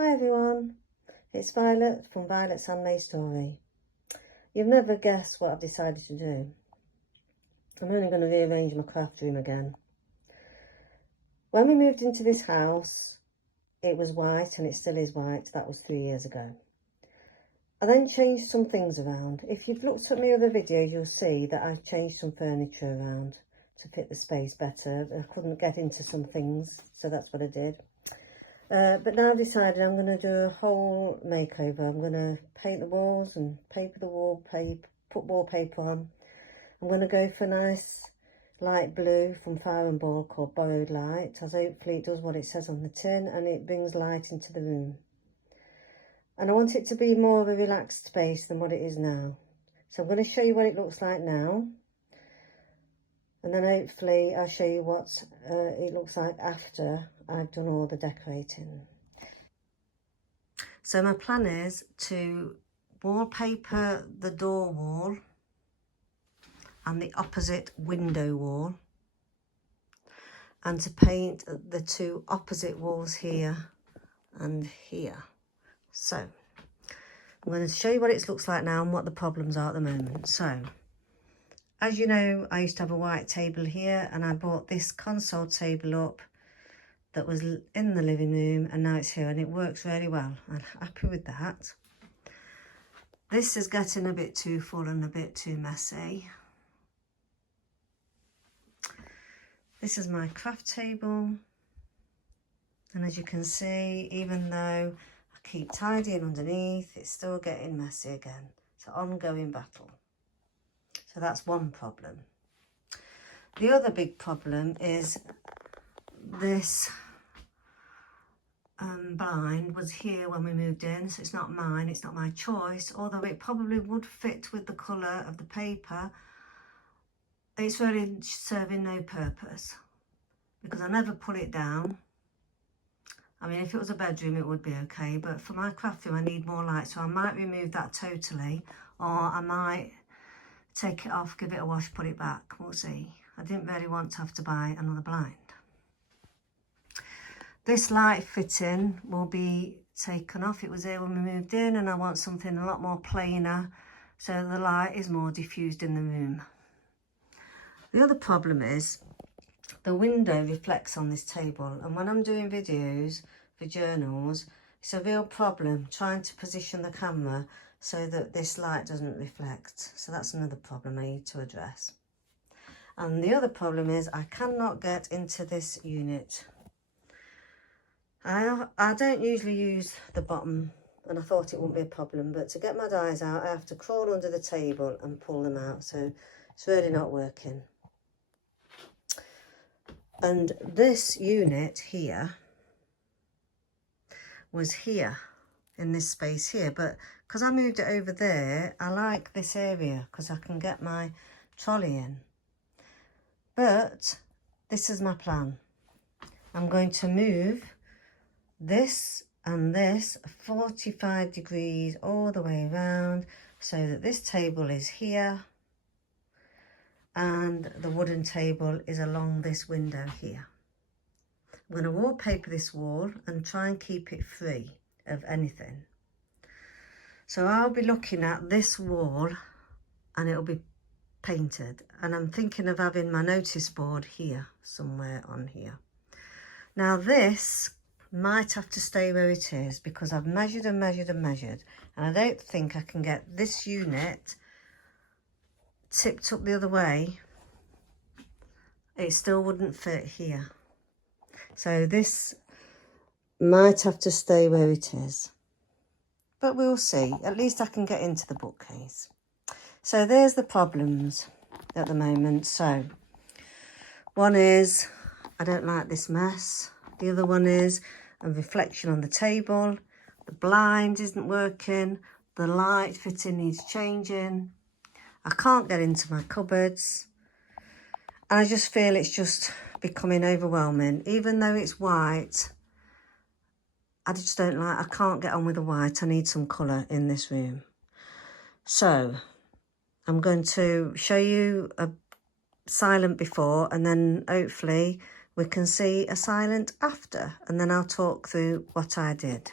Hi everyone, it's Violet from Violet's Handmade Story. You've never guessed what I've decided to do. I'm only going to rearrange my craft room again. When we moved into this house, it was white and it still is white. That was 3 years ago. I then changed some things around. If you've looked at my other videos, you'll see that I've changed some furniture around to fit the space better. I couldn't get into some things, so that's what I did. But now I've decided I'm going to do a whole makeover. I'm going to paint the walls and paper the wallpaper, put wallpaper on. I'm going to go for a nice light blue from Fire and Ball called Borrowed Light, as hopefully it does what it says on the tin and it brings light into the room. And I want it to be more of a relaxed space than what it is now. So I'm going to show you what it looks like now. And then hopefully I'll show you what it looks like after I've done all the decorating. So my plan is to wallpaper the door wall and the opposite window wall, and to paint the two opposite walls here and here. So I'm going to show you what it looks like now and what the problems are at the moment. So as you know, I used to have a white table here, and I bought this console table up that was in the living room, and now it's here and it works really well. I'm happy with that. This is getting a bit too full and a bit too messy. This is my craft table, and as you can see, even though I keep tidying underneath, it's still getting messy again. It's an ongoing battle. So that's one problem. The other big problem is this blind was here when we moved in, so it's not mine, it's not my choice, although it probably would fit with the colour of the paper. It's really serving no purpose because I never pull it down. I mean, if it was a bedroom it would be okay, but for my craft room I need more light, so I might remove that totally, or I might take it off, give it a wash, put it back. We'll see. I didn't really want to have to buy another blind. This light fitting will be taken off. It was there when we moved in, and I want something a lot more plainer so the light is more diffused in the room. The other problem is the window reflects on this table, and when I'm doing videos for journals, it's a real problem trying to position the camera so that this light doesn't reflect. So that's another problem I need to address. And the other problem is I cannot get into this unit. I don't usually use the bottom, and I thought it wouldn't be a problem, but to get my dies out I have to crawl under the table and pull them out, so it's really not working. And this unit here was here in this space here, but because I moved it over there, I like this area because I can get my trolley in. But this is my plan. I'm going to move this and this 45 degrees all the way around so that this table is here and the wooden table is along this window here. I'm going to wallpaper this wall and try and keep it free of anything. So I'll be looking at this wall and it'll be painted, and I'm thinking of having my notice board here, somewhere on here. Now this might have to stay where it is because I've measured and measured and measured, and I don't think I can get this unit tipped up the other way. It still wouldn't fit here. So this might have to stay where it is. But we'll see. At least I can get into the bookcase. So there's the problems at the moment. So one is I don't like this mess. The other one is a reflection on the table. The blind isn't working. The light fitting needs changing. I can't get into my cupboards. And I just feel it's just becoming overwhelming. Even though it's white, I just don't like, I can't get on with the white. I need some colour in this room. So I'm going to show you a silent before, and then hopefully we can see a silent after, and then I'll talk through what I did.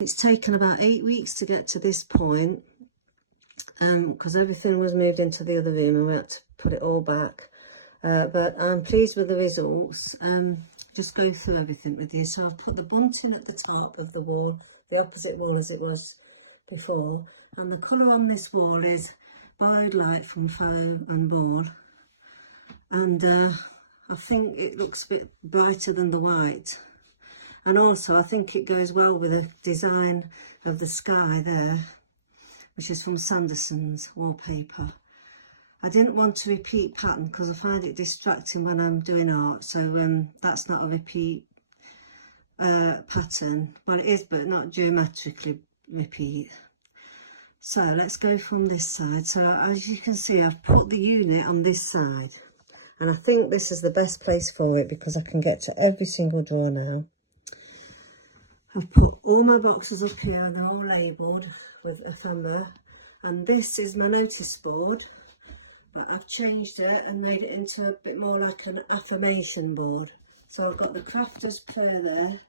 It's taken about 8 weeks to get to this point, because everything was moved into the other room and we had to put it all back. But I'm pleased with the results. Just go through everything with you. So I've put the bunting at the top of the wall, the opposite wall as it was before, and the colour on this wall is borrowed light from foam and board, and I think it looks a bit brighter than the white, and also I think it goes well with the design of the sky there, which is from Sanderson's wallpaper. I didn't want to repeat pattern because I find it distracting when I'm doing art, so that's not a repeat pattern. Well, it is, but not geometrically repeat. So let's go from this side. So as you can see, I've put the unit on this side, and I think this is the best place for it because I can get to every single drawer now. I've put all my boxes up here and they're all labelled with a thumber, and this is my notice board, but I've changed it and made it into a bit more like an affirmation board. So I've got the Crafter's Prayer there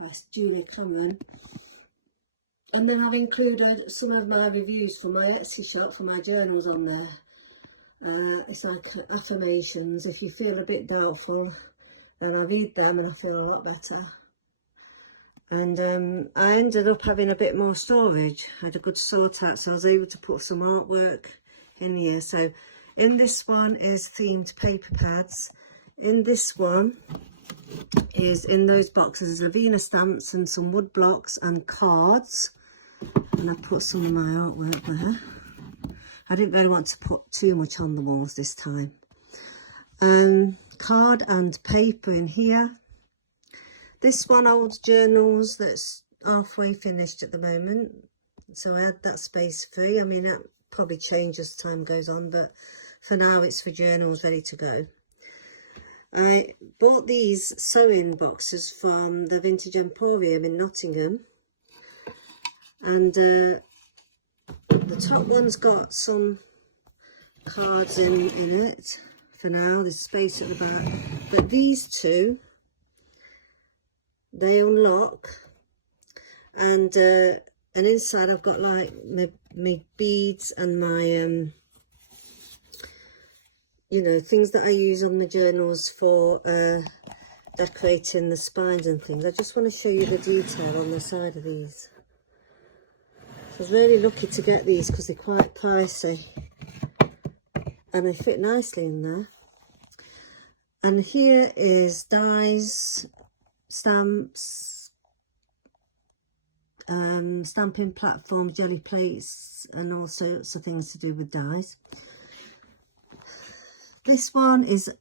by Julia Cameron, and then I've included some of my reviews from my Etsy shop for my journals on there. It's like affirmations. If you feel a bit doubtful, then I read them and I feel a lot better. And I ended up having a bit more storage. I had a good sort out, so I was able to put some artwork in here. So in this one is themed paper pads. In this one is, in those boxes, Lavina stamps and some wood blocks and cards. And I put some of my artwork there. I didn't really want to put too much on the walls this time. Card and paper in here. This one holds journals that's halfway finished at the moment, so I had that space free. I mean, that probably changes as time goes on, but for now it's for journals ready to go. I bought these sewing boxes from the Vintage Emporium in Nottingham, and the top one's got some cards in it for now. There's space at the back, but these two, they unlock, and inside I've got like my beads and my you know, things that I use on the journals for decorating the spines and things. I just want to show you the detail on the side of these. So I was really lucky to get these because they're quite pricey and they fit nicely in there. And here is dies, stamps, stamping platforms, jelly plates, and all sorts of things to do with dies. This one is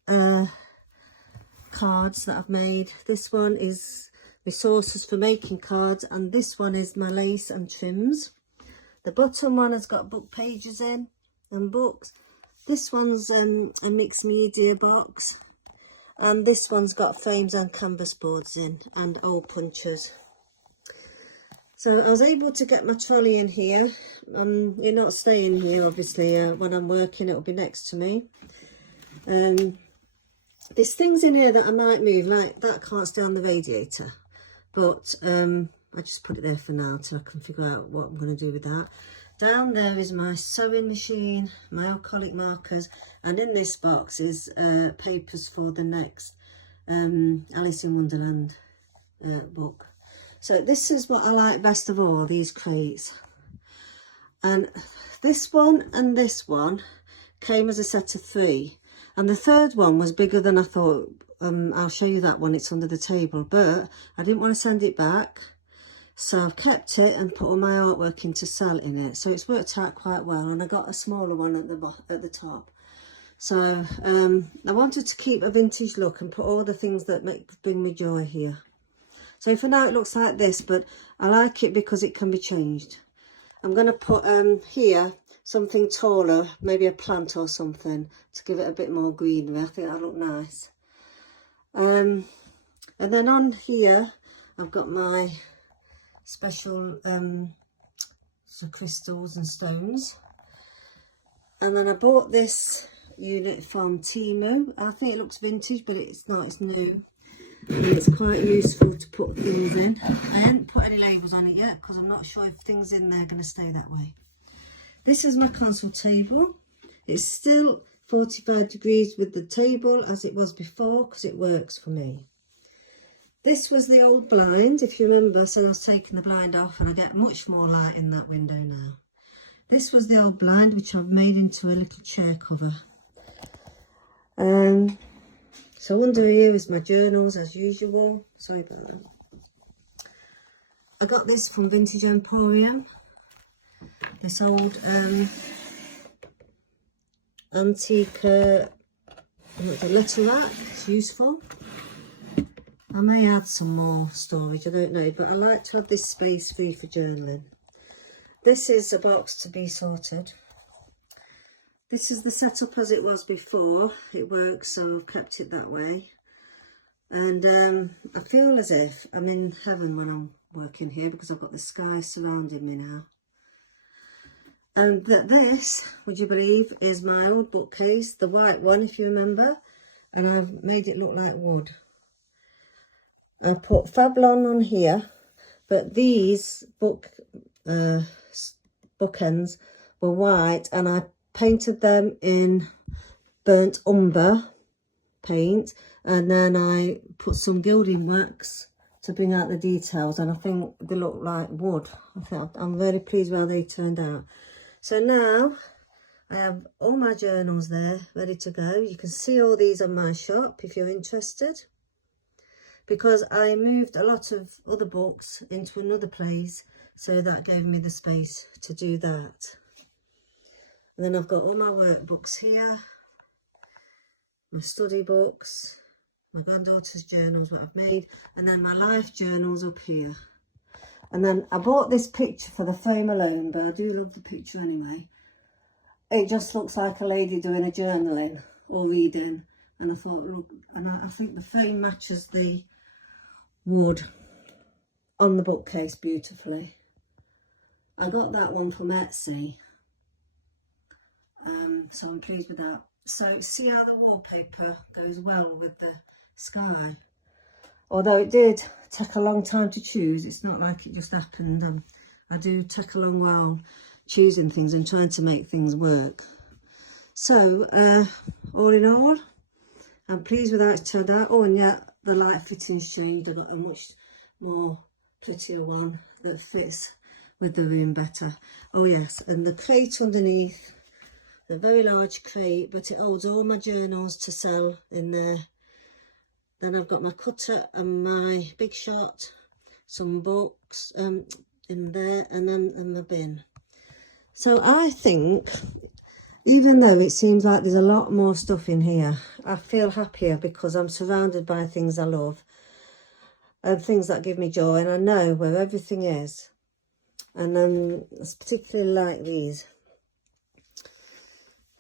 cards that I've made. This one is resources for making cards, and this one is my lace and trims. The bottom one has got book pages in and books. This one's a mixed media box. And this one's got frames and canvas boards in and hole punchers. So I was able to get my trolley in here. You're not staying here, obviously. When I'm working, it'll be next to me. There's things in here that I might move, like that can't stay on the radiator. But I just put it there for now till I can figure out what I'm going to do with that. Down there is my sewing machine, my acrylic markers, and in this box is papers for the next Alice in Wonderland book. So this is what I like best of all, these crates. And this one and this one came as a set of 3. And the third one was bigger than I thought. I'll show you that one, it's under the table. But I didn't want to send it back. So I've kept it and put all my artwork in to sell in it. So it's worked out quite well, and I got a smaller one at the top. So I wanted to keep a vintage look and put all the things that bring me joy here. So for now it looks like this, but I like it because it can be changed. I'm going to put here something taller, maybe a plant or something, to give it a bit more greenery. I think that'll look nice. And then on here I've got my special crystals and stones, and then I bought this unit from Temu. I think it looks vintage, but it's not, it's new. and it's quite useful to put things in. I haven't put any labels on it yet because I'm not sure if things in there are going to stay that way. This is my console table. It's still 45 degrees with the table as it was before because it works for me. This was the old blind, if you remember, so I was taking the blind off and I get much more light in that window now. This was the old blind which I've made into a little chair cover. So under here is my journals as usual. Sorry about that. I got this from Vintage Emporium. This old antique letter rack. It's useful. I may add some more storage, I don't know, but I like to have this space free for journaling. This is a box to be sorted. This is the setup as it was before. It works, so I've kept it that way. And I feel as if I'm in heaven when I'm working here because I've got the sky surrounding me now. And this, would you believe, is my old bookcase, the white one if you remember, and I've made it look like wood. I put Fablon on here, but these bookends were white and I painted them in burnt umber paint, and then I put some gilding wax to bring out the details, and I think they look like wood. I'm very pleased with how they turned out. So now I have all my journals there ready to go. You can see all these on my shop if you're interested, because I moved a lot of other books into another place, so that gave me the space to do that. And then I've got all my workbooks here, my study books, my granddaughter's journals, what I've made, and then my life journals up here. And then I bought this picture for the frame alone, but I do love the picture anyway. It just looks like a lady doing a journaling or reading. And I thought, look, and I think the frame matches the wood on the bookcase beautifully. I got that one from Etsy. So I'm pleased with that. So see how the wallpaper goes well with the sky. Although it did take a long time to choose, it's not like it just happened. I do take a long while choosing things and trying to make things work. So all in all, I'm pleased with how it turned out. Oh, and yeah, the light fittings changed. I got a much more prettier one that fits with the room better. Oh yes, and the crate underneath, a very large crate, but it holds all my journals to sell in there. Then I've got my cutter and my big shot, some books in there, and then in the bin. So I think, even though it seems like there's a lot more stuff in here, I feel happier because I'm surrounded by things I love and things that give me joy, and I know where everything is. And I particularly like these.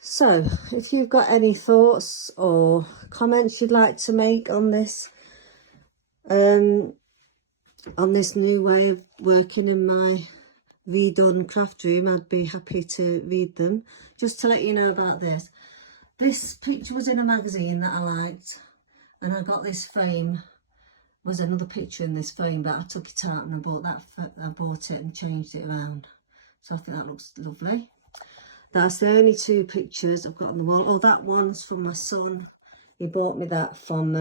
So if you've got any thoughts or comments you'd like to make on this new way of working in my redone craft room, I'd be happy to read them. Just to let you know about this. This picture was in a magazine that I liked, and I got this frame. Was another picture in this frame, but I took it out and I bought it and changed it around. So I think that looks lovely. That's the only two pictures I've got on the wall. Oh, that one's from my son. He bought me that from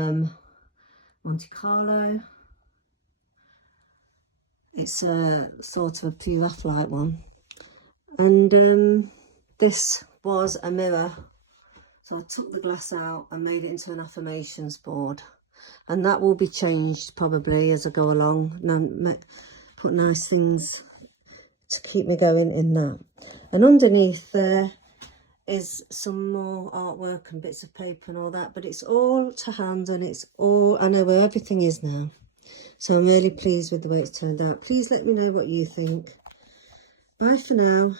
Monte Carlo. It's a sort of a pre-Raphaelite one. And this was a mirror. So I took the glass out and made it into an affirmations board. And that will be changed probably as I go along. And put nice things to keep me going in that. And underneath there is some more artwork and bits of paper and all that, but it's all to hand and it's all, I know where everything is now. So I'm really pleased with the way it's turned out. Please let me know what you think. Bye for now.